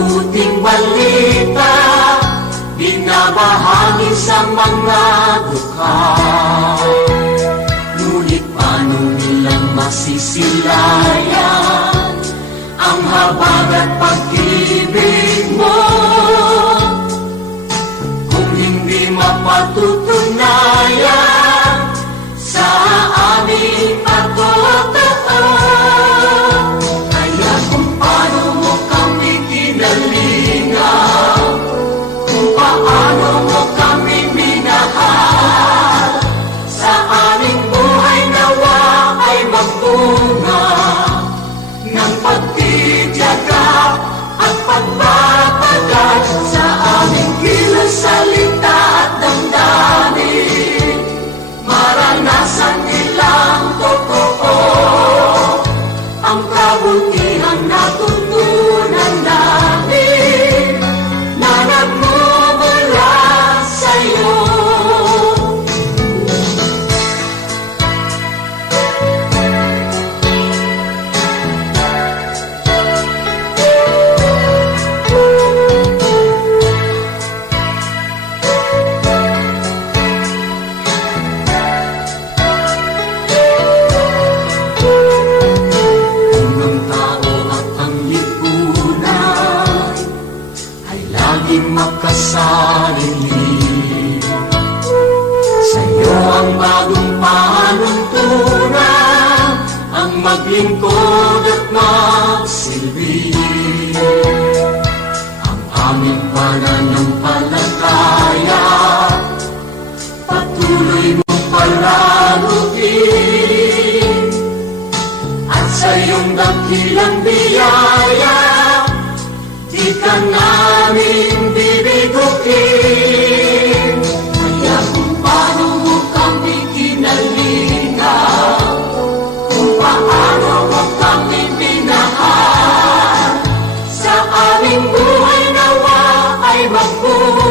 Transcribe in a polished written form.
mabuting balita, binabahagi sa mga dukha. Ngunit paano nilang masisilayan ang habag at pag-ibig mo kung hindi mapatutunayan sa aming patotoo? Kaya kung paano mo kami kinalingaw, kung paano mo kami minahal, sa aming buhay nawa ay magbunga ng pagtitiyaga at pagpapagad sa aming kilos, salita at damdamin. Maranasan nilang totoo ang kabutihang natutunan namin na nagmumula sa'yo. Magkasarili sa'yo ang bagong panuntunan, ang maglingkod at magsilbi. Ang aming pananampalataya patuloy mong palaruin, at sa iyong dakilang biyaya di ka namin bibiguin. Kaya kung paano mo kami kinalingaw, kung paano mo kami minahal, sa aming buhay nawa ay magbunga